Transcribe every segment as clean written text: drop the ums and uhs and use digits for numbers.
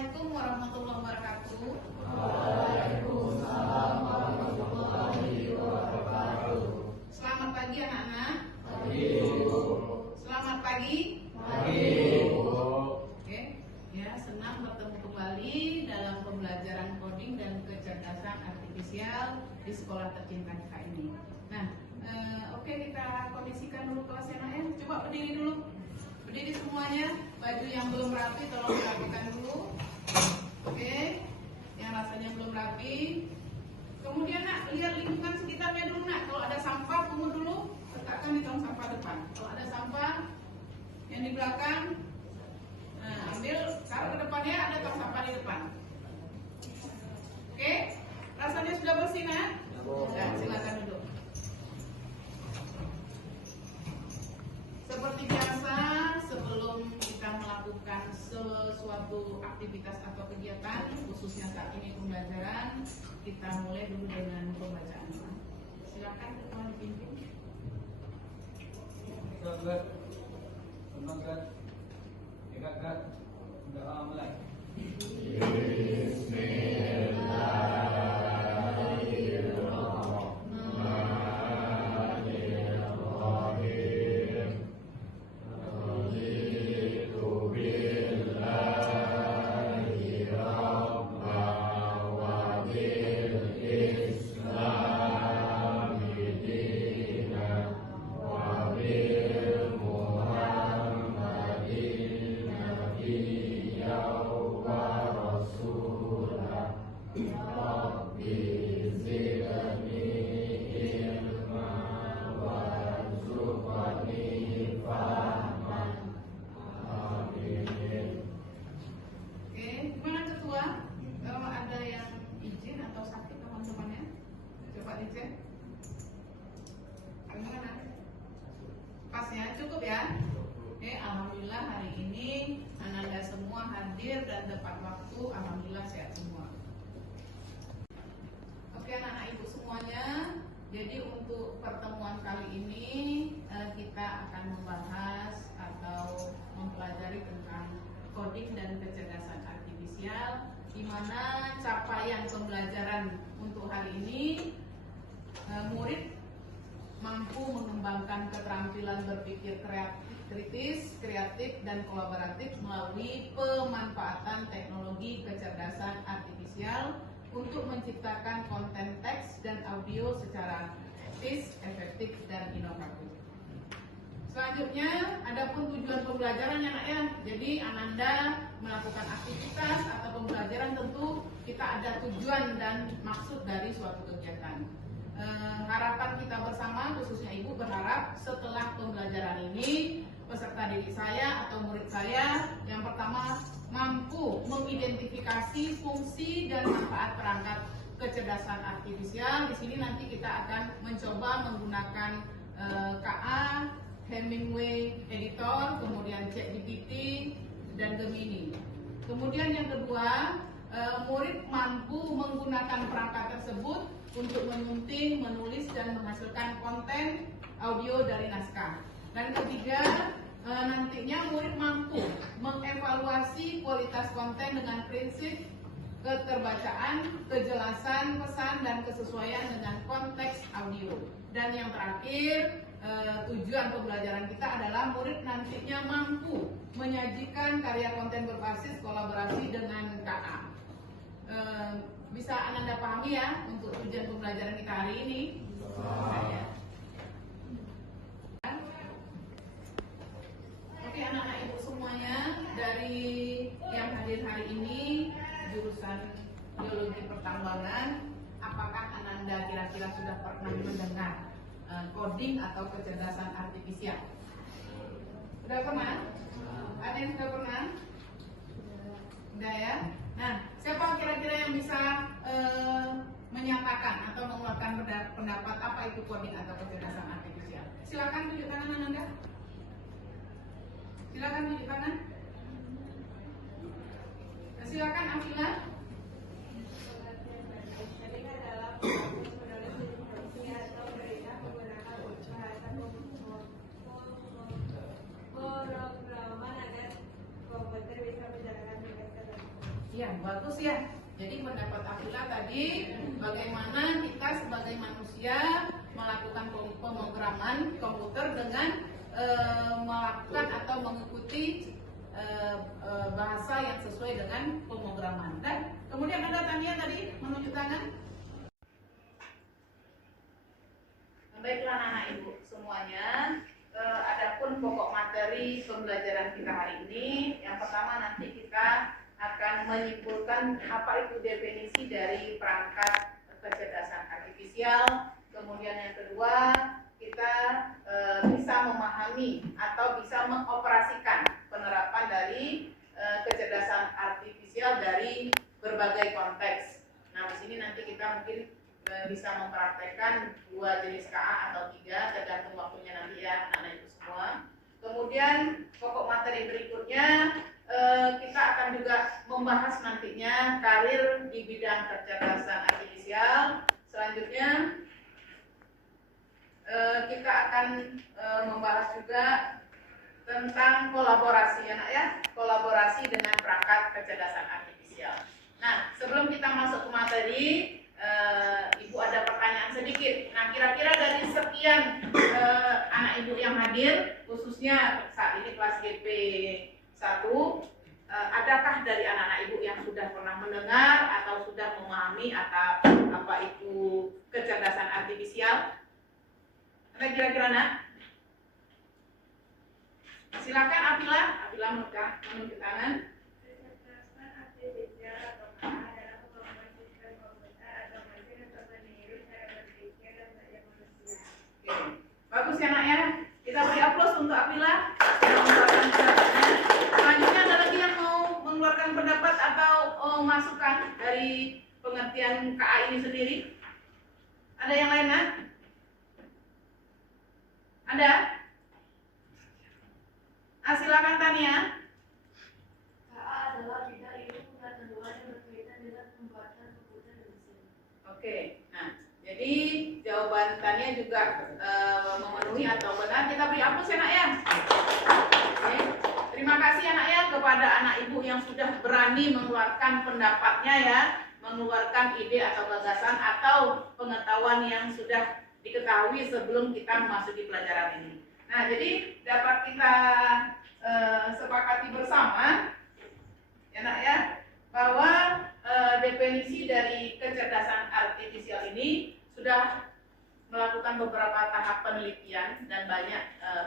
Assalamualaikum warahmatullahi wabarakatuh. Waalaikumsalam warahmatullahi wabarakatuh. Selamat pagi anak-anak. Pagi, Bu. Selamat pagi. Pagi, Bu. Oke, ya senang bertemu kembali dalam pembelajaran coding dan kecerdasan artifisial di sekolah tercinta kita ini. Nah, oke, kita kondisikan dulu kelas yang lain. Coba berdiri dulu. Berdiri semuanya. Baju yang belum rapi tolong dirapikan dulu. Oke, yang rasanya belum rapi. Kemudian nak, lihat lingkungan sekitarnya dulu nak. Kalau ada sampah, pungut dulu, letakkan di tong sampah depan. Kalau ada sampah yang di belakang, nah, ambil, taruh ke depannya, ada tong sampah di depan. Oke, rasanya sudah bersih nak? Nah, silakan duduk. Seperti biasa, sebelum kita melakukan sesuatu aktivitas atau kegiatan, khususnya saat ini pembelajaran, kita mulai dulu dengan pembacaan. Silakan teman dipimpin. Enggak. Enggak. Enggak. Udah mulai. Cukup ya. Oke, alhamdulillah hari ini Ananda semua hadir dan tepat waktu. Alhamdulillah sehat semua. Oke anak-anak ibu semuanya. Jadi untuk pertemuan kali ini kita akan membahas atau mempelajari tentang coding dan kecerdasan artifisial, di mana capaian pembelajaran untuk hari ini murid mampu mengembangkan keterampilan berpikir kritis, kreatif, dan kolaboratif melalui pemanfaatan teknologi kecerdasan artifisial untuk menciptakan konten teks dan audio secara etis, efektif, dan inovatif. Selanjutnya, ada pun tujuan pembelajaran ya nak ya. Jadi Ananda melakukan aktivitas atau pembelajaran tentu kita ada tujuan dan maksud dari suatu kegiatan. Harapan kita bersama, khususnya ibu berharap setelah pembelajaran ini peserta didik saya atau murid saya yang pertama mampu mengidentifikasi fungsi dan manfaat perangkat kecerdasan artifisial. Di sini nanti kita akan mencoba menggunakan KA, Hemingway Editor, kemudian ChatGPT dan Gemini. Kemudian yang kedua, murid mampu menggunakan perangkat tersebut untuk menyunting, menulis, dan menghasilkan konten audio dari naskah. Dan ketiga, nantinya murid mampu mengevaluasi kualitas konten dengan prinsip keterbacaan, kejelasan pesan, dan kesesuaian dengan konteks audio. Dan yang terakhir, tujuan pembelajaran kita adalah murid nantinya mampu menyajikan karya konten berbasis kolaborasi dengan KA. Bisa Ananda pahami ya untuk tujuan pembelajaran kita hari ini? Oke anak-anak ibu semuanya, dari yang hadir hari ini jurusan biologi pertambangan, apakah Ananda kira-kira sudah pernah mendengar coding atau kecerdasan artifisial? Sudah pernah? Ada yang sudah pernah? Sudah ya? Nah, siapa kira-kira yang bisa menyatakan atau mengeluarkan pendapat apa itu coding atau kecerdasan artifisial? Silakan tunjuk tangan Ananda. Silakan tunjuk tangan. Silakan Afila. Iya, bagus ya. Jadi pendapat Afila tadi, bagaimana kita sebagai manusia melakukan pemrograman komputer dengan melakukan atau mengikuti bahasa yang sesuai dengan pemrograman. Dan kemudian ada Tania tadi menunjuk tangan. Baiklah anak-anak ibu semuanya, adapun pokok materi pembelajaran kita hari ini, yang pertama nanti kita akan menyimpulkan apa itu definisi dari perangkat kecerdasan artifisial. Kemudian yang kedua, kita bisa memahami atau bisa mengoperasikan penerapan dari kecerdasan artifisial dari berbagai konteks. Nah, di sini nanti kita mungkin bisa mempraktekkan 2 jenis KA atau 3, tergantung waktunya nanti ya anak-anak ibu semua. Kemudian pokok materi berikutnya kita akan juga membahas nantinya karir di bidang kecerdasan artifisial. Selanjutnya kita akan membahas juga tentang kolaborasi ya, kolaborasi dengan perangkat kecerdasan artifisial. Nah, sebelum kita masuk ke materi, Ibu ada pertanyaan sedikit. Nah, kira-kira dari sekian anak ibu yang hadir, khususnya saat ini kelas GP 1, adakah dari anak-anak ibu yang sudah pernah mendengar atau sudah memahami atau apa itu kecerdasan artifisial? Ada kira-kira nak? Silakan Afila menunjuk tangan. Kecerdasan artifisial atau KA adalah kemampuan sistem komputer atau mesin untuk meniru cara berpikir dan belajar manusia. Oke, bagus ya nak ya. Kita beri aplaus untuk Afila yang mengeluarkan pendapatnya. Selanjutnya ada lagi yang mau mengeluarkan pendapat atau masukan dari pengertian KA ini sendiri? Ada yang lain nak? Ada? Silakan Tania. KA adalah bidang ilmu pengetahuan yang berkaitan dengan pembuatan komputer dan mesin. Oke, nah jadi jawaban Tania juga memenuhi atau benar. Kita beri aplaus ya nak ya. Oke. Terima kasih anak ya kepada anak ibu yang sudah berani mengeluarkan pendapatnya ya, mengeluarkan ide atau gagasan atau pengetahuan yang sudah diketahui sebelum kita memasuki pelajaran ini. Nah, jadi dapat kita sepakati bersama ya nak ya, bahwa definisi dari kecerdasan artifisial ini sudah melakukan beberapa tahap penelitian dan banyak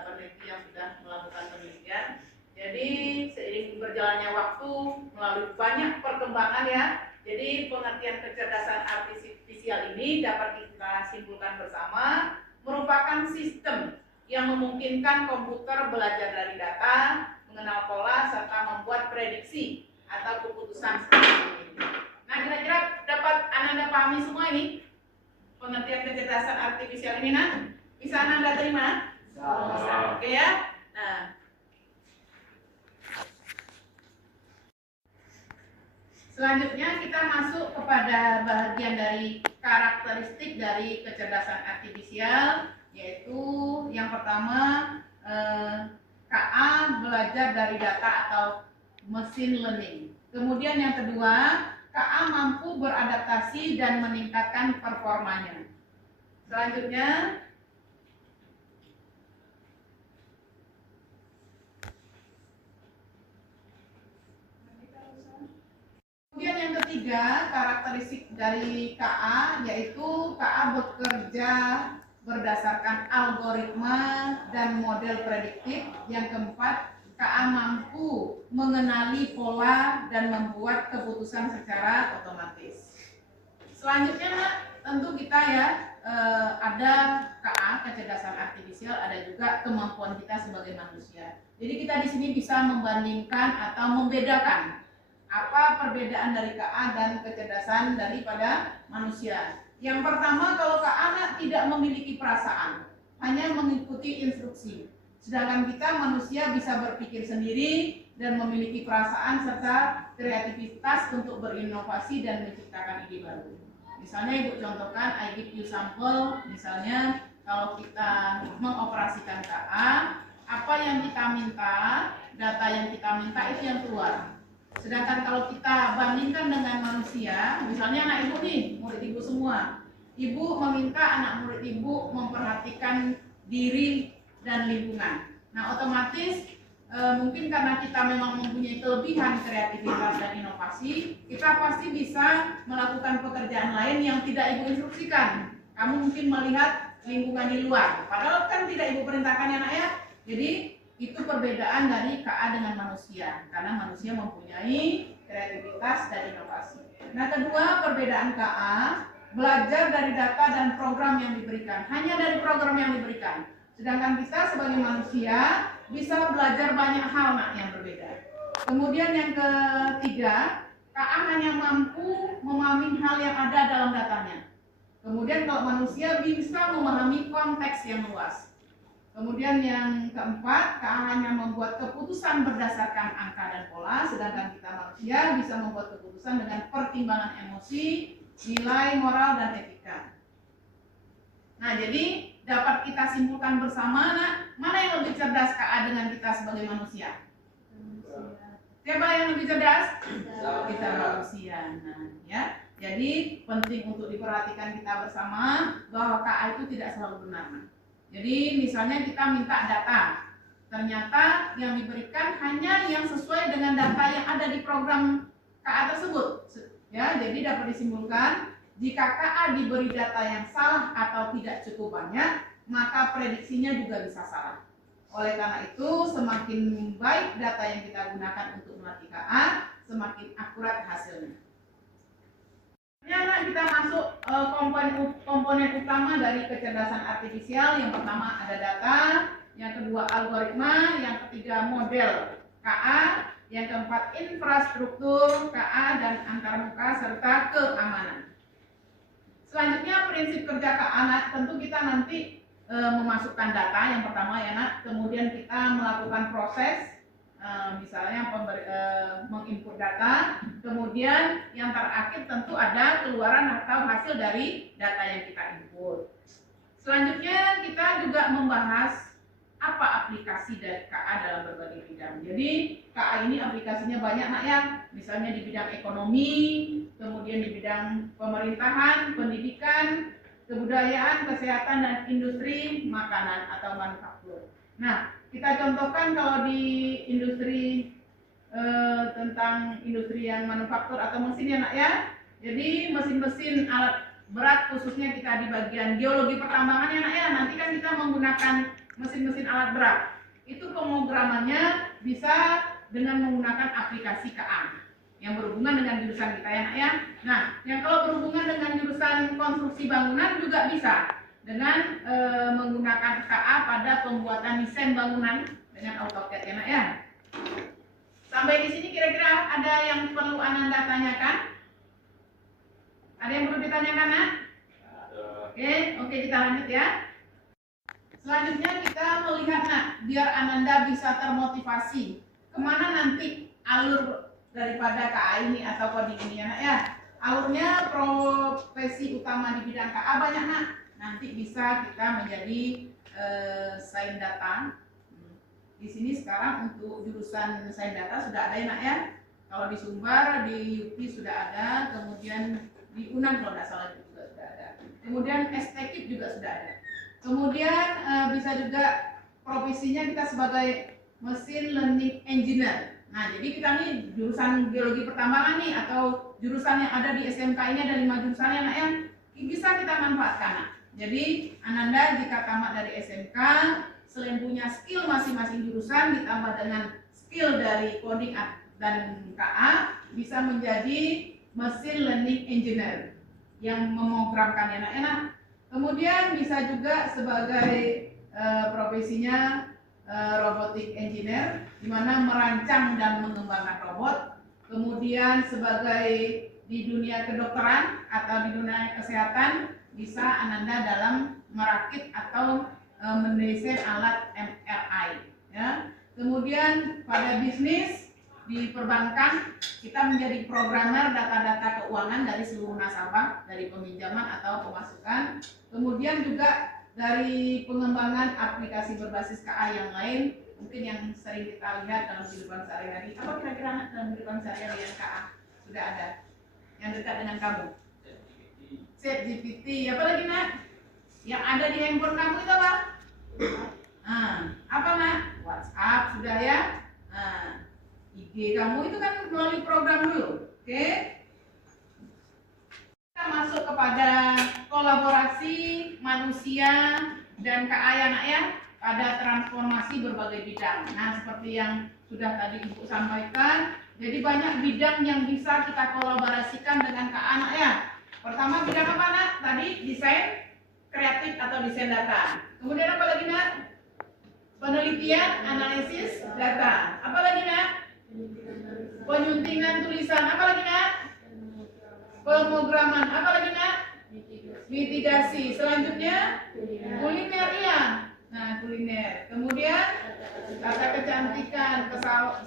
peneliti yang sudah melakukan penelitian. Jadi seiring berjalannya waktu melalui banyak perkembangan ya, jadi pengertian kecerdasan artifisial ini dapat kita simpulkan bersama merupakan sistem yang memungkinkan komputer belajar dari data, mengenal pola, serta membuat prediksi atau keputusan seperti ini. Nah, kira-kira dapat Ananda pahami semua ini? Pengertian kecerdasan artifisial ini, nah? Bisa Ananda terima? Bisa. Oke ya? Nah, selanjutnya kita masuk kepada bagian dari karakteristik dari kecerdasan artifisial, yaitu yang pertama KA belajar dari data atau machine learning. Kemudian yang kedua, KA mampu beradaptasi dan meningkatkan performanya. Selanjutnya kemudian yang ketiga, karakteristik dari KA yaitu KA bekerja berdasarkan algoritma dan model prediktif. Yang keempat, KA mampu mengenali pola dan membuat keputusan secara otomatis. Selanjutnya tentu kita ya ada KA kecerdasan artifisial, ada juga kemampuan kita sebagai manusia. Jadi kita di sini bisa membandingkan atau membedakan apa perbedaan dari KA dan kecerdasan daripada manusia. Yang pertama, kalau KA tidak memiliki perasaan, hanya mengikuti instruksi. Sedangkan kita manusia bisa berpikir sendiri dan memiliki perasaan serta kreativitas untuk berinovasi dan menciptakan ide baru. Misalnya Ibu contohkan, I give you sample. Misalnya kalau kita mengoperasikan KA, apa yang kita minta, data yang kita minta itu yang keluar. Sedangkan kalau kita bandingkan dengan manusia, misalnya anak ibu nih, murid ibu semua, ibu meminta anak murid ibu memperhatikan diri dan lingkungan. Nah, otomatis mungkin karena kita memang mempunyai kelebihan kreativitas dan inovasi, kita pasti bisa melakukan pekerjaan lain yang tidak ibu instruksikan. Kamu mungkin melihat lingkungan di luar, padahal kan tidak ibu perintahkan ya nak ya. Jadi itu perbedaan dari KA dengan manusia, karena manusia mempunyai kreativitas dan inovasi. Nah, kedua, perbedaan KA belajar dari data dan program yang diberikan, hanya dari program yang diberikan. Sedangkan kita sebagai manusia bisa belajar banyak hal yang berbeda. Kemudian yang ketiga, KA hanya mampu memahami hal yang ada dalam datanya. Kemudian kalau manusia bisa memahami konteks yang luas. Kemudian yang keempat, KA hanya membuat keputusan berdasarkan angka dan pola, sedangkan kita manusia bisa membuat keputusan dengan pertimbangan emosi, nilai, moral, dan etika. Nah, jadi dapat kita simpulkan bersama, mana yang lebih cerdas KA dengan kita sebagai manusia? Siapa yang lebih cerdas? Kita manusia. Nah, ya. Jadi penting untuk diperhatikan kita bersama bahwa KA itu tidak selalu benar. Jadi misalnya kita minta data, ternyata yang diberikan hanya yang sesuai dengan data yang ada di program KA tersebut. Ya, jadi dapat disimpulkan jika KA diberi data yang salah atau tidak cukup banyak, maka prediksinya juga bisa salah. Oleh karena itu, semakin baik data yang kita gunakan untuk melatih KA, semakin akurat hasilnya. Nah, kita masuk komponen utama dari kecerdasan artifisial. Yang pertama ada data, yang kedua algoritma, yang ketiga model KA, yang keempat infrastruktur KA dan antarmuka serta keamanan. Selanjutnya prinsip kerja KA, tentu kita nanti memasukkan data yang pertama ya nak, kemudian kita melakukan proses. Misalnya menginput data, kemudian yang terakhir tentu ada keluaran atau hasil dari data yang kita input. Selanjutnya kita juga membahas apa aplikasi dari KA dalam berbagai bidang. Jadi KA ini aplikasinya banyak nak ya, misalnya di bidang ekonomi, kemudian di bidang pemerintahan, pendidikan, kebudayaan, kesehatan, dan industri makanan atau manufaktur. Nah, kita contohkan kalau di industri tentang industri yang manufaktur atau mesin ya nak ya. Jadi mesin-mesin alat berat khususnya kita di bagian geologi pertambangan ya nak ya. Nanti kan kita menggunakan mesin-mesin alat berat. Itu pemrogramannya bisa dengan menggunakan aplikasi KA yang berhubungan dengan jurusan kita ya nak ya. Nah, yang kalau berhubungan dengan jurusan konstruksi bangunan juga bisa dengan menggunakan KA pada pembuatan desain bangunan dengan AutoCAD ya nak ya. Sampai di sini kira-kira ada yang perlu Ananda tanyakan? Ada yang perlu ditanyakan nak? Oke, kita lanjut ya. Selanjutnya kita melihat nak, biar Ananda bisa termotivasi kemana nanti alur daripada KA ini atau coding ini ya nak ya. Alurnya profesi utama di bidang KA banyak nak. Nanti bisa kita menjadi sains data. Di sini sekarang untuk jurusan sains data sudah ada ya nak ya. Kalau di Sumbar, di UPI sudah ada, kemudian di UNAN kalau tidak salah juga sudah ada. Kemudian STKIP juga sudah ada. Kemudian bisa juga profesinya kita sebagai Machine Learning Engineer. Nah, jadi kita nih jurusan geologi pertambangan nih atau jurusan yang ada di SMK ini ada 5 jurusan ya nak ya. Bisa kita manfaatkan nak. Jadi Ananda jika tamat dari SMK, selain punya skill masing-masing jurusan ditambah dengan skill dari coding dan KA, bisa menjadi Machine Learning Engineer yang memprogramkan enak-enak. Kemudian bisa juga sebagai profesinya Robotic Engineer, di mana merancang dan mengembangkan robot. Kemudian sebagai di dunia kedokteran atau di dunia kesehatan, bisa Ananda dalam merakit atau mendesain alat MRI ya. Kemudian pada bisnis di perbankan kita menjadi programmer data-data keuangan dari seluruh nasabah, dari peminjaman atau pemasukan. Kemudian juga dari pengembangan aplikasi berbasis KA yang lain mungkin yang sering kita lihat dalam kehidupan sehari-hari. Apa kira-kira anak dalam kehidupan sehari-hari yang KA sudah ada yang dekat dengan kamu? ChatGPT. Apa lagi nak? Yang ada di handphone kamu itu apa? Apa nak? WhatsApp sudah ya. IG kamu itu kan melalui program dulu. Oke? Kita masuk kepada kolaborasi manusia dan KA ya nak ya, pada transformasi berbagai bidang. Nah, seperti yang sudah tadi Ibu sampaikan, jadi banyak bidang yang bisa kita kolaborasikan dengan KA nak ya. Pertama bidang apa nak? Tadi desain kreatif atau desain data. Kemudian apa lagi nak? Penelitian, analisis data. Apa lagi nak? Penyuntingan tulisan. Apa lagi nak? Pemrograman. Apa lagi nak? Mitigasi. Selanjutnya kuliner ya. Nah, kuliner. Kemudian tata kecantikan, ke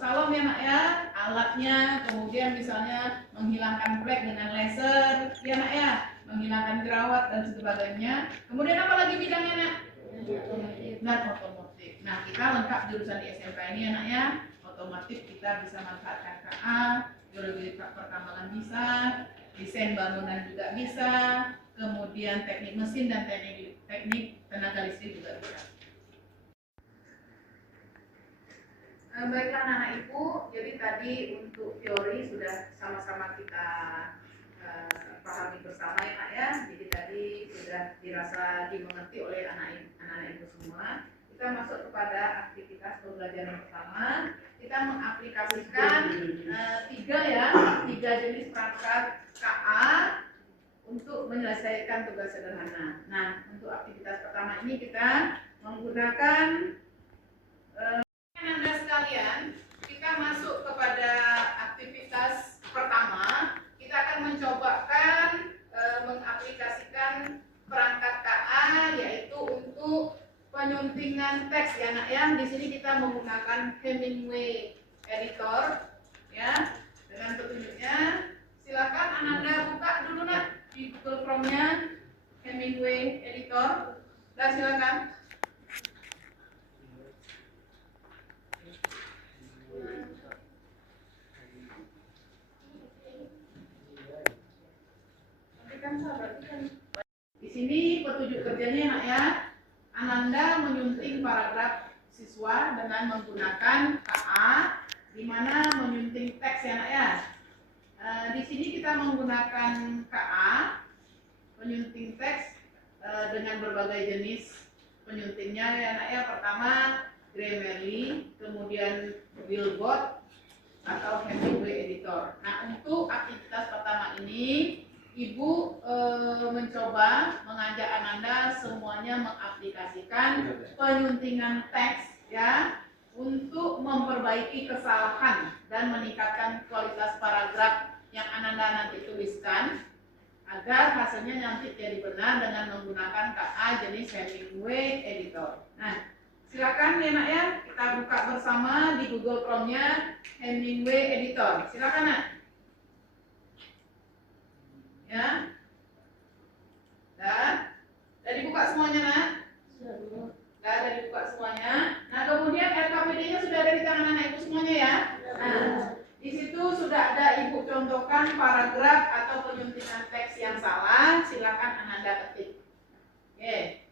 salon ya nak ya, alatnya. Kemudian misalnya menghilangkan flek dengan laser ya nak ya, menghilangkan jerawat dan sebagainya. Kemudian apa lagi bidangnya nak? Dan otomotif. Nah, kita lengkap jurusan di SMK ini ya nak ya. Otomotif kita bisa manfaatkan KA, geologi pertambangan bisa, desain bangunan juga bisa, kemudian teknik mesin dan teknik tenaga listrik juga bisa. Baiklah anak-anak ibu, jadi tadi untuk teori sudah sama-sama kita pahami bersama ya nak ya. Jadi tadi sudah dirasa dimengerti oleh anak-anak ibu semua. Kita masuk kepada aktivitas pembelajaran pertama. Kita mengaplikasikan tiga jenis perangkat KA untuk menyelesaikan tugas sederhana. Nah, untuk aktivitas pertama ini kita menggunakan Anda sekalian, kita masuk kepada aktivitas pertama. Kita akan mencobakan mengaplikasikan perangkat KA, yaitu untuk penyuntingan teks ya nak ya. Di sini kita menggunakan Hemingway editor ya. Dengan petunjuknya, silakan Ananda buka dulu nak di Google Chrome-nya Hemingway editor. Dan silakan. Di sini petunjuk kerjanya nak ya. Ananda menyunting paragraf siswa dengan menggunakan KA, di mana menyunting teks ya nak ya. Di sini kita menggunakan KA, penyunting teks dengan berbagai jenis penyuntingnya ya nak ya. Pertama Grammarly, kemudian Billboard atau Hemingway editor. Nah, untuk aktivitas pertama ini Ibu mencoba mengajak Ananda semuanya mengaplikasikan penyuntingan teks ya, untuk memperbaiki kesalahan dan meningkatkan kualitas paragraf yang Ananda nanti tuliskan agar hasilnya nanti jadi benar dengan menggunakan KA jenis Hemingway editor. Nah, silakan ya nak ya, kita buka bersama di Google Chrome-nya Hemingway editor. Silakan nak. Ya, dan dibuka semuanya nak. Sudah dibuka semuanya. Nah, kemudian RKPD-nya sudah ada di tangan anak ibu semuanya ya. Nah, di situ sudah ada ibu contohkan paragraf atau penyuntingan teks yang salah. Silakan Ananda ketik. Oke.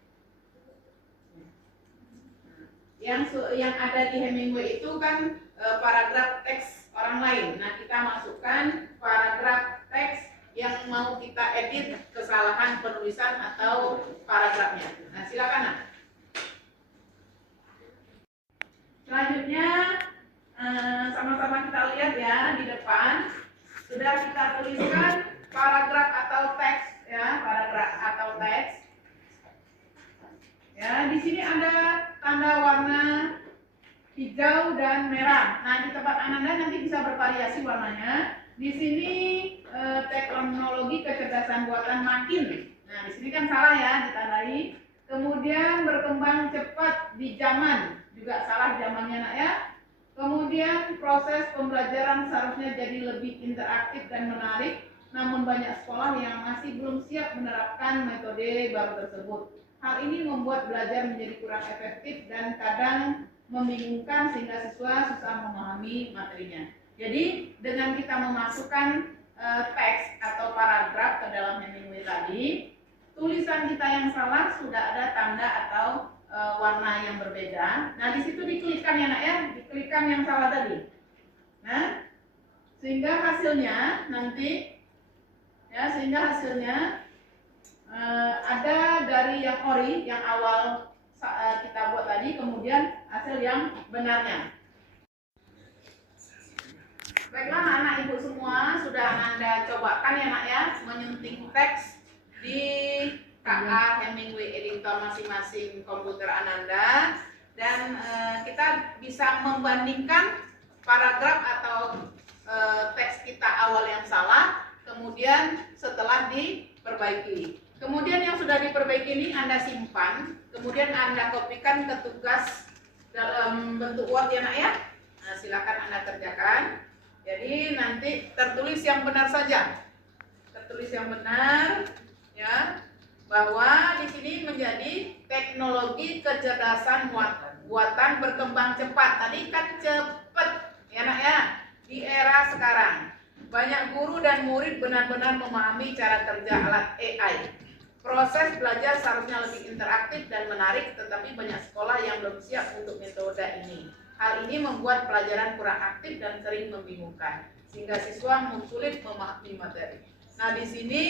Yang ada di Hemingway itu kan paragraf teks orang lain. Nah, kita masukkan paragraf teks yang mau kita edit kesalahan penulisan atau paragrafnya. Nah, silakan nak. Selanjutnya sama-sama kita lihat ya di depan sudah kita tuliskan paragraf atau teks ya, paragraf atau teks. Ya, di sini ada tanda warna hijau dan merah. Nah, di tempat Ananda nanti bisa bervariasi warnanya. Di sini teknologi kecerdasan buatan makin. Nah, di sini kan salah ya ditandai. Kemudian berkembang cepat di zaman, juga salah zamannya nak ya. Kemudian proses pembelajaran seharusnya jadi lebih interaktif dan menarik, namun banyak sekolah yang masih belum siap menerapkan metode baru tersebut. Hal ini membuat belajar menjadi kurang efektif dan kadang membingungkan sehingga siswa susah memahami materinya. Jadi dengan kita memasukkan teks atau paragraf ke dalam Hemingway tadi, tulisan kita yang salah sudah ada tanda atau warna yang berbeda. Nah di situ diklikkan ya nak ya, diklikkan yang salah tadi. Nah sehingga hasilnya nanti ya, ada dari yang ori yang awal kita buat tadi, kemudian hasil yang benarnya. Baiklah anak-anak ibu semua, sudah Anda cobakan ya nak ya, menyunting teks di KA Hemingway editor masing-masing komputer Ananda, dan kita bisa membandingkan paragraf atau teks kita awal yang salah, kemudian setelah diperbaiki. Kemudian yang sudah diperbaiki ini Anda simpan, kemudian Anda kopikan ke tugas dalam bentuk Word ya nak ya. Nah, silakan Anda kerjakan. Jadi nanti tertulis yang benar saja. Tertulis yang benar ya, bahwa di sini menjadi teknologi kecerdasan buatan berkembang cepat. Tadi kan cepat ya nak ya. Di era sekarang banyak guru dan murid benar-benar memahami cara kerja alat AI. Proses belajar seharusnya lebih interaktif dan menarik, tetapi banyak sekolah yang belum siap untuk metode ini. Hal ini membuat pelajaran kurang aktif dan sering membingungkan, sehingga siswa sulit memahami materi. Nah, di sini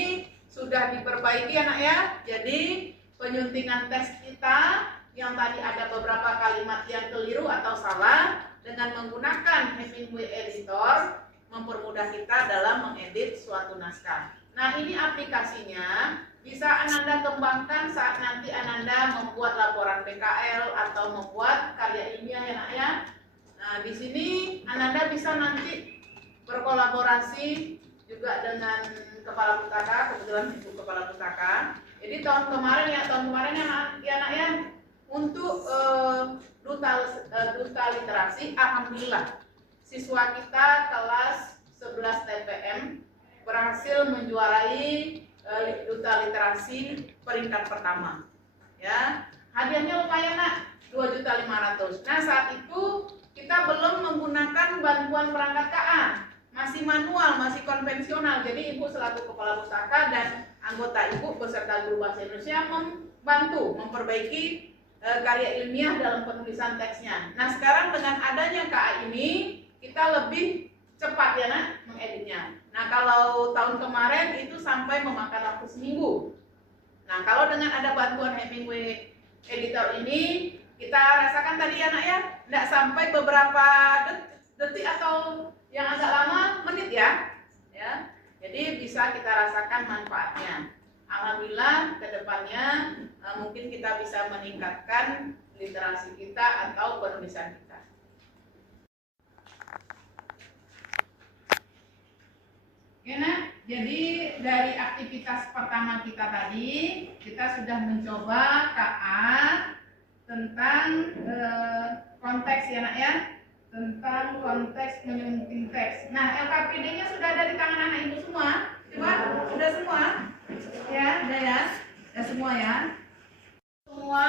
sudah diperbaiki anak ya. Jadi penyuntingan teks kita yang tadi ada beberapa kalimat yang keliru atau salah, dengan menggunakan Hemingway Editor mempermudah kita dalam mengedit suatu naskah. Nah, ini aplikasinya bisa Ananda kembangkan saat nanti Ananda membuat laporan PKL atau membuat karya ilmiah ya nak ya. Nah, di sini Ananda bisa nanti berkolaborasi juga dengan kepala pustaka, kebetulan ibu kepala pustaka. Jadi tahun kemarin ya nak ya, untuk duta literasi, alhamdulillah siswa kita kelas 11 TPM berhasil menjuarai duta literasi peringkat pertama. Ya, hadiahnya lumayan nak, 2.500.000. Nah, saat itu kita belum menggunakan bantuan perangkat KA, masih manual, masih konvensional. Jadi ibu selaku kepala pustaka dan anggota ibu beserta guru bahasa Indonesia membantu memperbaiki karya ilmiah dalam penulisan teksnya. Nah, sekarang dengan adanya KA ini kita lebih cepat ya nak mengeditnya. Nah, kalau tahun kemarin itu sampai memakan waktu seminggu. Nah, kalau dengan ada bantuan Hemingway Editor ini, kita rasakan tadi ya nak ya, tidak sampai beberapa detik atau yang agak lama menit ya. Jadi bisa kita rasakan manfaatnya. Alhamdulillah kedepannya mungkin kita bisa meningkatkan literasi kita atau penulisan kita. Oke nak, jadi dari aktivitas pertama kita tadi, kita sudah mencoba KA tentang konteks ya nak ya, tentang konteks menyunting teks. Nah, LKPD-nya sudah ada di tangan anak ibu semua? Coba, sudah semua? Ya, udah ya, udah semua ya. Semua,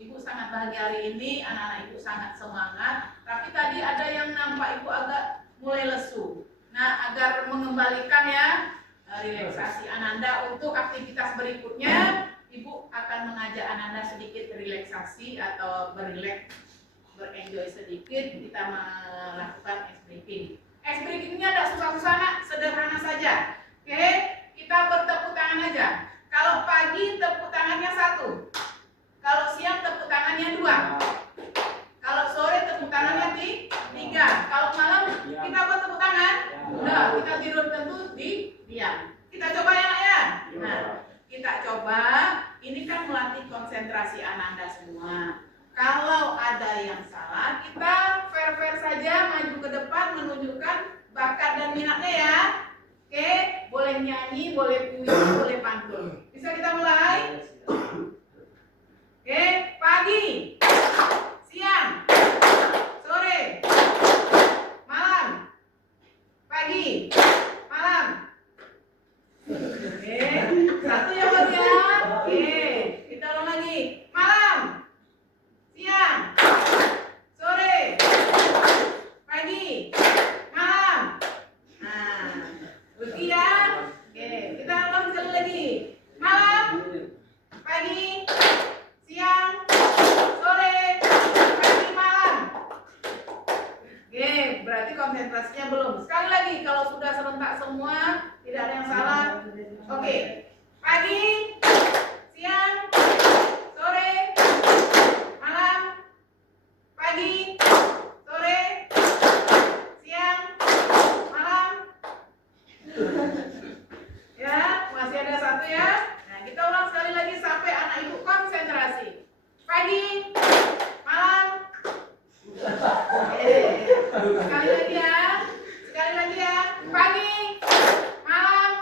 ibu sangat bahagia hari ini, anak-anak ibu sangat semangat. Tapi tadi ada yang nampak ibu agak mulai lesu. Nah, agar mengembalikan ya relaksasi Ananda untuk aktivitas berikutnya, ibu akan mengajak Ananda sedikit relaksasi atau berenjoy sedikit. Kita melakukan ice breaking. Ice breakingnya tidak susah-susah nak, sederhana saja. Oke, kita bertepuk tangan aja. Kalau pagi tepuk tangannya 1, kalau siang tepuk tangannya 2, kalau sore tepuk tangannya 3, kalau malam kita buat tepuk tangan. Udah, kita tidur tentu diam. Kita coba ya nak ya. Nah, kita coba. Ini kan melatih konsentrasi Ananda semua. Kalau ada yang salah, kita fair-fair saja maju ke depan menunjukkan bakat dan minatnya ya. Oke, boleh nyanyi, boleh puisi, boleh pantun. Bisa kita mulai? Oke, pagi, siang, sore, malam, pagi, malam. Oke, 1 ya Bang ya. Oke, kita ulang lagi. Malam, siang, konsentrasinya belum. Sekali lagi, kalau sudah serentak semua, tidak ada yang salah. Oke. Pagi, siang, sore, malam. Pagi, sore, siang, malam. Ya, masih ada satu ya. Nah, kita ulang sekali lagi sampai anak ibu konsentrasi. Pagi, malam. Sekali lagi ya. Sekali lagi ya. Pagi, malam.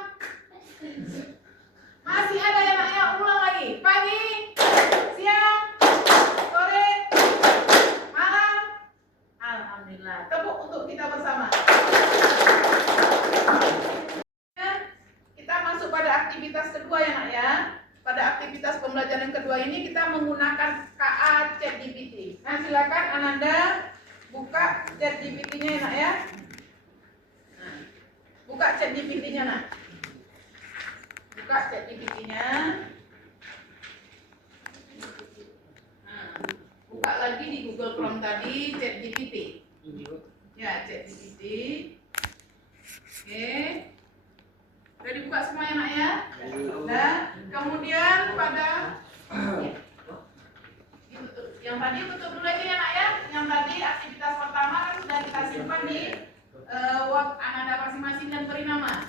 Masih ada ya nak ya, ulang lagi. Pagi, siang, sore, malam. Alhamdulillah. Tepuk untuk kita bersama. Kita masuk pada aktivitas kedua ya nak ya. Pada aktivitas pembelajaran kedua ini kita menggunakan KA ChatGPT. Nah silakan Ananda buka ChatGPT-nya ya nak ya. Nah, buka ChatGPT-nya nak. Buka ChatGPT-nya. Nah, buka lagi di Google Chrome tadi ChatGPT. Ya ChatGPT. Oke. Sudah dibuka semua ya nak ya. Dan kemudian pada yang tadi tutup dulu lagi ya nak ya. Yang tadi aktivitas pertama kan sudah kita simpan di Word Ananda masing-masing dan beri nama.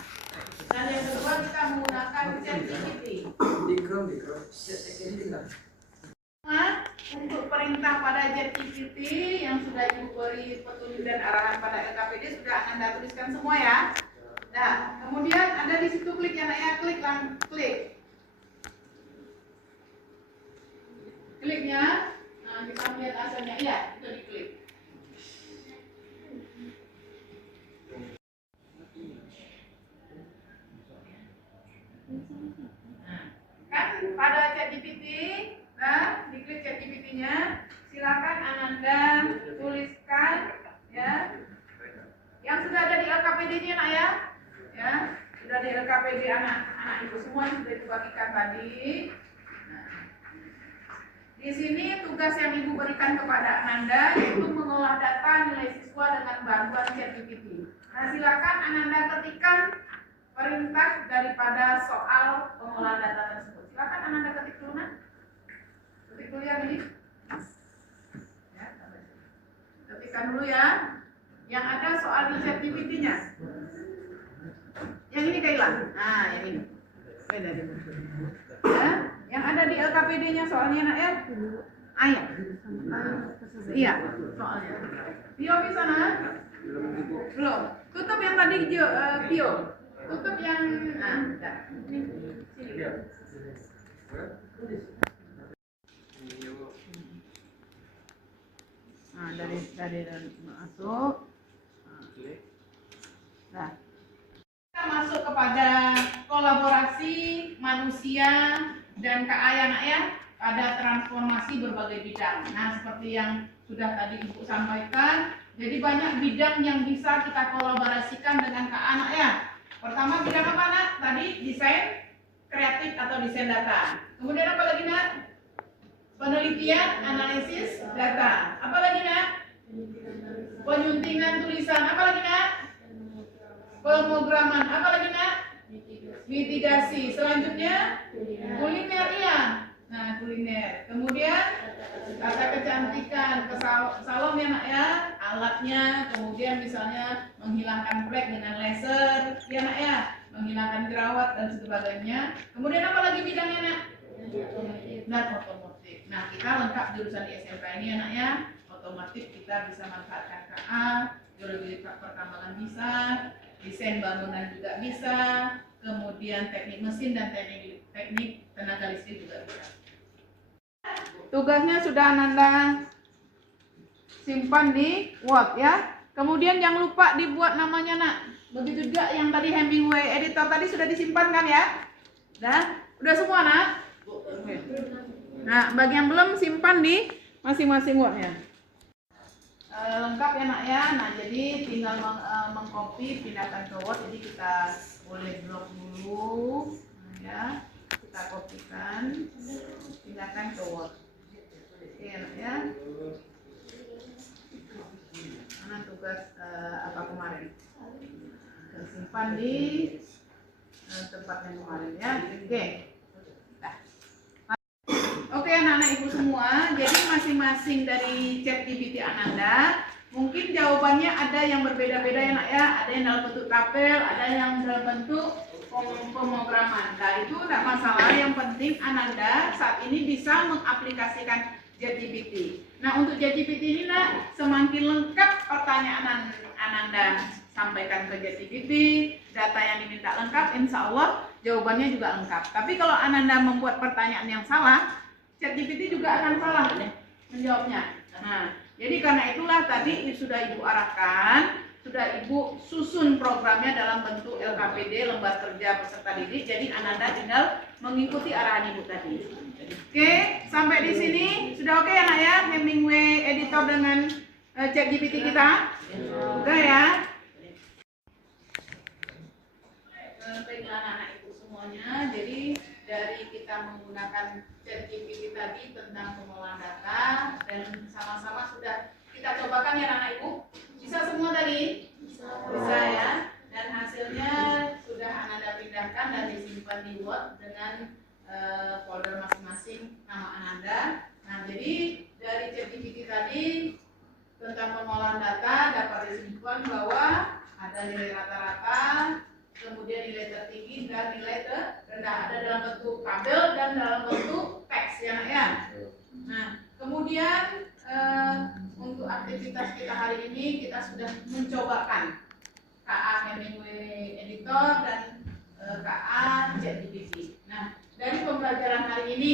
Dan yang kedua kita menggunakan ChatGPT. Untuk perintah pada ChatGPT yang sudah ibu beri petunjuk dan arahan pada LKPD sudah Ananda tuliskan semua ya. Nah, kemudian ada di situ klik ya nak ya, klik. Kliknya, nah kita lihat hasilnya, iya itu diklik. Nah, kan pada ChatGPT, nah diklik ChatGPT-nya, silakan Ananda tuliskan ya. Yang sudah ada di LKPD-nya nak ya, sudah di LKPD anak ibu semua yang sudah dibagikan tadi. Nah, di sini tugas yang ibu berikan kepada Ananda yaitu mengolah data nilai siswa dengan bantuan ChatGPT. Nah silakan Ananda ketikkan perintah daripada soal pengolahan data tersebut. Silakan Ananda ketik dulu nak. Ketik dulu ya ini. Ya, ketikkan dulu ya. Yang ada soal di ChatGPT-nya. Yang ini Kaila. Nah, yang ini. Ya, yang ada di LKPD-nya soalnya nak ya. Ayat. Iya, soalnya. Pio bisa nak? Belum. Tutup yang tadi Pio. Tutup yang enggak. Sini. Nah, dari masuk. Nah, kita masuk kepada kolaborasi manusia dan KA ya nak ya pada transformasi berbagai bidang. Nah, seperti yang sudah tadi Ibu sampaikan, jadi banyak bidang yang bisa kita kolaborasikan dengan KA nak ya. Pertama bidang apa nak? Tadi desain kreatif atau desain data. Kemudian apa lagi nak? Penelitian, analisis data. Apa lagi nak? Penyuntingan tulisan. Apa lagi nak? Pemrograman. Apa lagi nak? Mitigasi. Selanjutnya kuliner ya. Nah kuliner. Kemudian tata kecantikan, ke salon ya nak ya. Alatnya. Kemudian misalnya menghilangkan flek dengan laser ya nak ya. Menghilangkan jerawat dan sebagainya. Kemudian apa lagi bidangnya nak? Dan otomotif. Nah kita lengkap jurusan di SMK ini anak ya. Otomotif kita bisa manfaatkan KA, geologi pertambangan bisa, desain bangunan juga bisa, kemudian teknik mesin dan teknik tenaga listrik juga bisa. Tugasnya sudah Ananda simpan di Word ya. Kemudian jangan lupa dibuat namanya nak. Begitu juga yang tadi Hemingway editor tadi sudah disimpan kan ya? Udah semua nak? Nah, bagi yang belum simpan di masing-masing Word-nya. Lengkap ya nak ya. Nah, jadi tinggal mengcopy pindahkan ke Word. Jadi kita boleh blok dulu. Nah, ya. Kita kopikan, pindahkan ke Word. Oke, nak ya. Mana tugas apa kemarin? Simpan di tempat yang kemarin ya. Oke. Nah. Oke anak-anak ibu semua, jadi masing-masing dari ChatGPT Ananda mungkin jawabannya ada yang berbeda-beda ya nak ya. Ada yang dalam bentuk tabel, ada yang dalam bentuk pemrograman. Nah itu tidak masalah, yang penting Ananda saat ini bisa mengaplikasikan ChatGPT. Nah untuk ChatGPT ini nak, semakin lengkap pertanyaan Ananda sampaikan ke ChatGPT, data yang diminta lengkap, insya Allah jawabannya juga lengkap. Tapi kalau Ananda membuat pertanyaan yang salah, ChatGPT juga akan salah menjawabnya. Nah, jadi karena itulah tadi sudah Ibu arahkan, sudah Ibu susun programnya dalam bentuk LKPD, lembar kerja peserta didik. Jadi Ananda tinggal mengikuti arahan Ibu tadi. Oke, sampai di sini sudah oke ya nak ya, Hemingway editor dengan ChatGPT kita? Udah ya. Baiklah anak-anak ibu semuanya, jadi dari kita menggunakan ChatGPT tadi tentang pengolahan data dan sama-sama sudah kita cobakan ya anak-anak ibu. Bisa semua tadi? Bisa ya. Dan hasilnya sudah Ananda pindahkan dan disimpan di Word dengan folder masing-masing nama Ananda. Nah jadi dari ChatGPT tadi tentang pengolahan data dapat disimpan bahwa ada nilai rata-rata, kemudian nilai tertinggi dan nilai terendah, ada dalam bentuk tabel dan dalam bentuk teks ya nak ya. Nah kemudian untuk aktivitas kita hari ini kita sudah mencobakan KA Hemingway Editor dan KA ChatGPT. Nah dari pembelajaran hari ini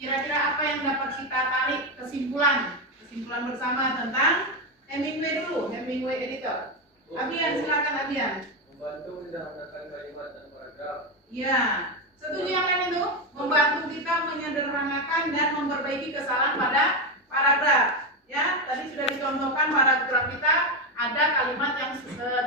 kira-kira apa yang dapat kita tarik kesimpulan bersama tentang Hemingway dulu, Hemingway Editor. Abian silakan Abian. Membantu menyederhanakan kalimat dan paragraf. Ya, setuju yang lain itu? Membantu kita menyederhanakan dan memperbaiki kesalahan pada paragraf. Ya, tadi sudah dicontohkan paragraf kita ada kalimat yang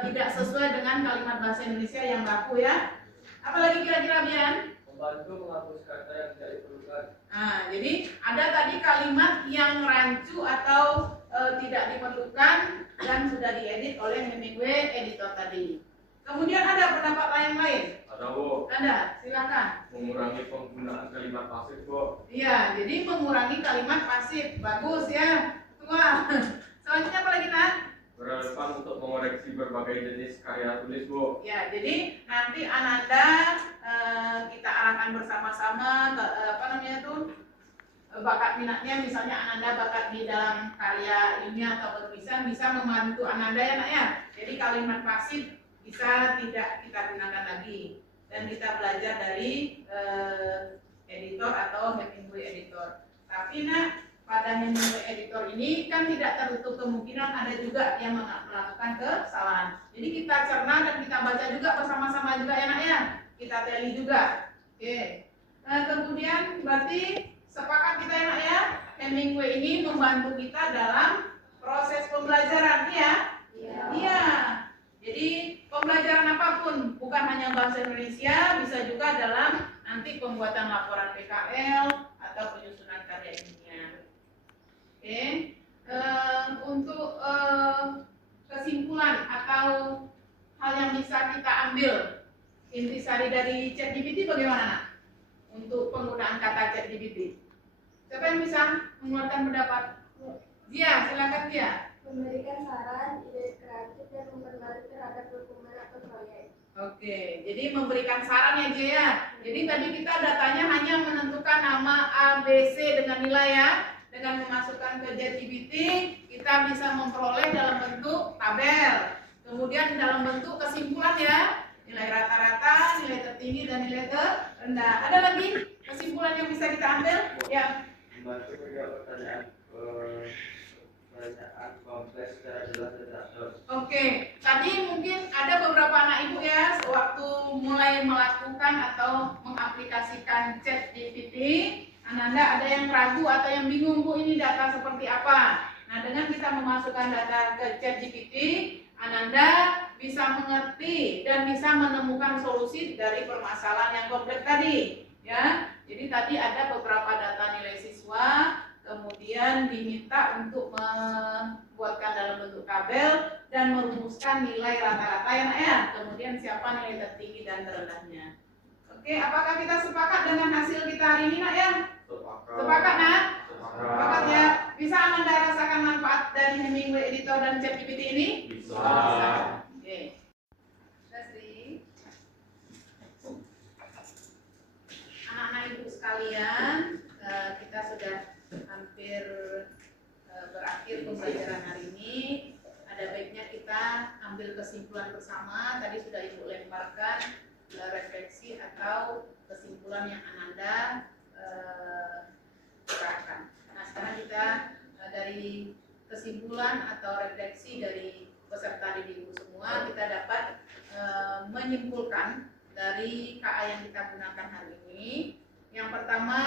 tidak sesuai dengan kalimat bahasa Indonesia yang baku ya. Apalagi kira-kira Bian? Membantu menghapus kata yang tidak diperlukan. Nah, jadi ada tadi kalimat yang rancu atau tidak diperlukan dan sudah diedit oleh Hemingway editor tadi. Kemudian ada pendapat lain? Ada Bu. Ada, silakan. Mengurangi penggunaan kalimat pasif Bu. Iya, jadi mengurangi kalimat pasif, bagus ya. Tua. Selanjutnya apa lagi nak? Berrelevan untuk mengoreksi berbagai jenis karya tulis Bu. Ya, jadi nanti Ananda kita arahkan bersama-sama ke bakat minatnya, misalnya Ananda bakat di dalam karya ilmiah atau penulisan bisa membantu Ananda ya nak ya. Jadi kalimat pasif bisa tidak kita gunakan lagi dan kita belajar dari editor atau Hemingway editor. Tapi nak pada Hemingway editor ini kan tidak tertutup kemungkinan ada juga yang melakukan kesalahan. Jadi kita cerna dan kita baca juga bersama-sama juga ya nak ya. Kita tally juga. Oke. Kemudian berarti sepakat kita ya nak ya. Hemingway ini membantu kita dalam proses pembelajaran ya. Iya. Jadi pembelajaran apapun, bukan hanya bahasa Indonesia, bisa juga dalam nanti pembuatan laporan PKL atau penyusunan karya ilmiah. Oke. Untuk kesimpulan atau hal yang bisa kita ambil intisari dari ChatGPT bagaimana nak? Untuk penggunaan kata ChatGPT. Siapa yang bisa mengeluarkan pendapat? Dia, silakan dia. Memberikan saran, ide kreatif, dan memperbarui terhadap dokumen atau proyek. Oke, jadi memberikan saran ya Jia ya. Jadi tadi kita datanya hanya menentukan nama A, B, C dengan nilai ya. Dengan memasukkan ke ChatGPT, kita bisa memperoleh dalam bentuk tabel. Kemudian dalam bentuk kesimpulan ya. Nilai rata-rata, nilai tertinggi, dan nilai terendah. Ada lagi kesimpulan yang bisa kita ambil? Ya. Membantu menjawab pertanyaan kompleks secara jelas dan teratur. Oke, tadi mungkin ada beberapa anak ibu ya waktu mulai melakukan atau mengaplikasikan ChatGPT, Ananda ada yang ragu atau yang bingung Bu ini data seperti apa. Nah dengan kita memasukkan data ke ChatGPT, Ananda bisa mengerti dan bisa menemukan solusi dari permasalahan yang kompleks tadi. Ya, jadi tadi ada beberapa data nilai siswa, kemudian diminta untuk membuatkan dalam bentuk tabel dan merumuskan nilai rata-rata ya nak ya. Kemudian siapa nilai tertinggi dan terendahnya. Oke, apakah kita sepakat dengan hasil kita hari ini nak ya? Sepakat nak? Sepakat ya. Bisa Anda rasakan manfaat dari Hemingway Editor dan ChatGPT ini? Bisa. Oke. Terus anak-anak ibu sekalian, kita sudah hampir berakhir pembelajaran hari ini. Ada baiknya kita ambil kesimpulan bersama. Tadi sudah ibu lemparkan refleksi atau kesimpulan yang Ananda utarakan. Nah, sekarang kita dari kesimpulan atau refleksi dari peserta didik ibu semua, kita dapat menyimpulkan dari KA yang kita gunakan hari ini. Yang pertama,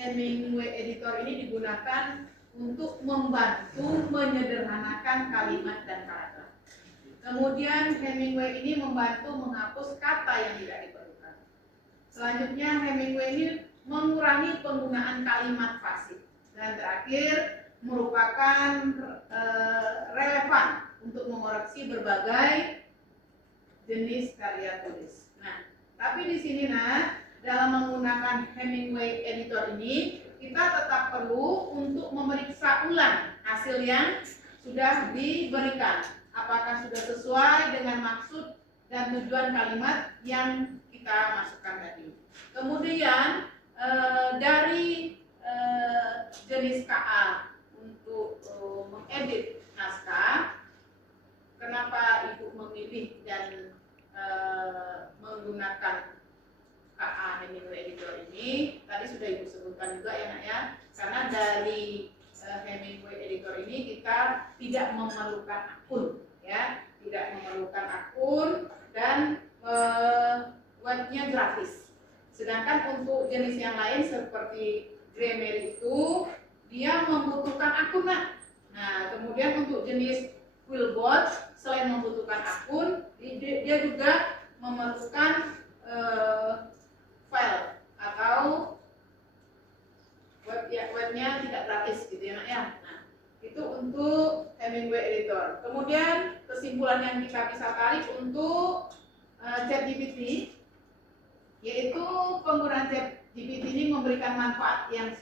Hemingway Editor ini digunakan untuk membantu menyederhanakan kalimat dan kata. Kemudian Hemingway ini membantu menghapus kata yang tidak diperlukan. Selanjutnya Hemingway ini mengurangi penggunaan kalimat fasih. Dan terakhir merupakan relevan untuk mengoreksi berbagai jenis karya tulis. Nah, tapi di sini dalam menggunakan Hemingway Editor ini kita tetap perlu untuk memeriksa ulang hasil yang sudah diberikan. Apakah sudah sesuai dengan maksud dan tujuan kalimat yang kita masukkan tadi. Kemudian dari jenis KA untuk mengedit naskah, kenapa ibu memilih dan menggunakan KA Hemingway Editor ini? Tadi sudah ibu sebutkan juga ya nak ya, karena dari Hemingway Editor ini kita tidak memerlukan akun ya, tidak memerlukan akun dan webnya gratis. Sedangkan untuk jenis yang lain seperti Grammarly itu dia membutuhkan akun nak. Nah, kemudian untuk jenis Quillbot selain membutuhkan akun, dia juga memerlukan file atau webnya tidak gratis gitu ya nak ya. Nah, itu untuk Hemingway Editor. Kemudian kesimpulan yang kita bisa tarik untuk ChatGPT, yaitu penggunaan ChatGPT ini memberikan manfaat yang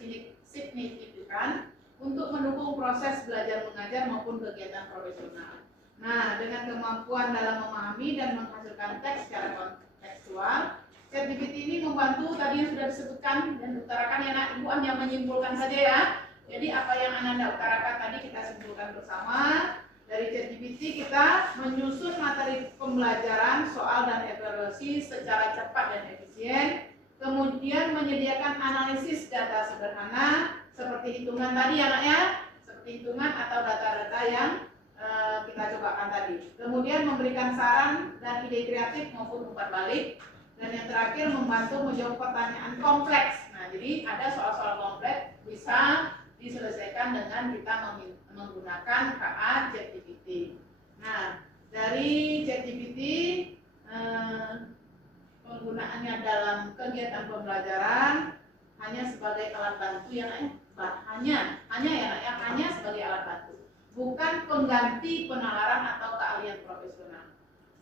signifikan untuk mendukung proses belajar mengajar maupun kegiatan profesional. Nah, dengan kemampuan dalam memahami dan menghasilkan teks secara kontekstual, ChatGPT ini membantu tadi yang sudah disebutkan dan diutarakan ya nak, ibu hanya menyimpulkan saja ya. Jadi apa yang Ananda utarakan tadi kita simpulkan bersama. Dari ChatGPT kita menyusun materi pembelajaran, soal dan evaluasi secara cepat dan efisien. Kemudian menyediakan analisis data sederhana seperti hitungan tadi ya nak ya, seperti hitungan atau data-data yang kita cobakan tadi. Kemudian memberikan saran dan ide kreatif maupun umpan balik. Dan yang terakhir membantu menjawab pertanyaan kompleks. Nah, jadi ada soal-soal kompleks bisa diselesaikan dengan kita menggunakan KA ChatGPT. Nah, dari ChatGPT penggunaannya dalam kegiatan pembelajaran hanya sebagai alat bantu yang hanya sebagai alat bantu, bukan pengganti penalaran atau keahlian profesional.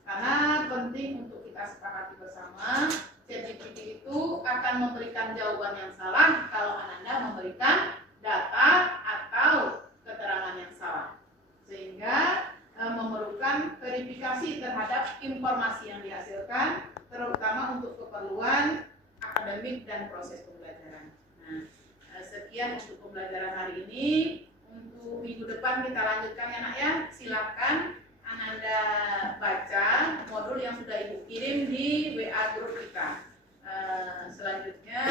Karena penting untuk kita sepakati bersama, ChatGPT itu akan memberikan jawaban yang salah kalau Ananda memberikan data atau keterangan yang salah, sehingga memerlukan verifikasi terhadap informasi yang dihasilkan, terutama untuk keperluan akademik dan proses pembelajaran. Nah, sekian untuk pembelajaran hari ini. Untuk minggu depan kita lanjutkan ya nak ya. Silakan Ananda baca modul yang sudah ibu kirim di WA grup kita. Selanjutnya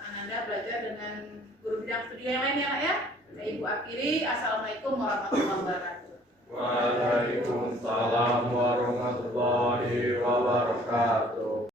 Ananda belajar dengan guru bidang studi yang lain ya nak ya. Ibu akhiri. Assalamualaikum warahmatullahi wabarakatuh. Waalaikumsalam warahmatullahi wabarakatuh.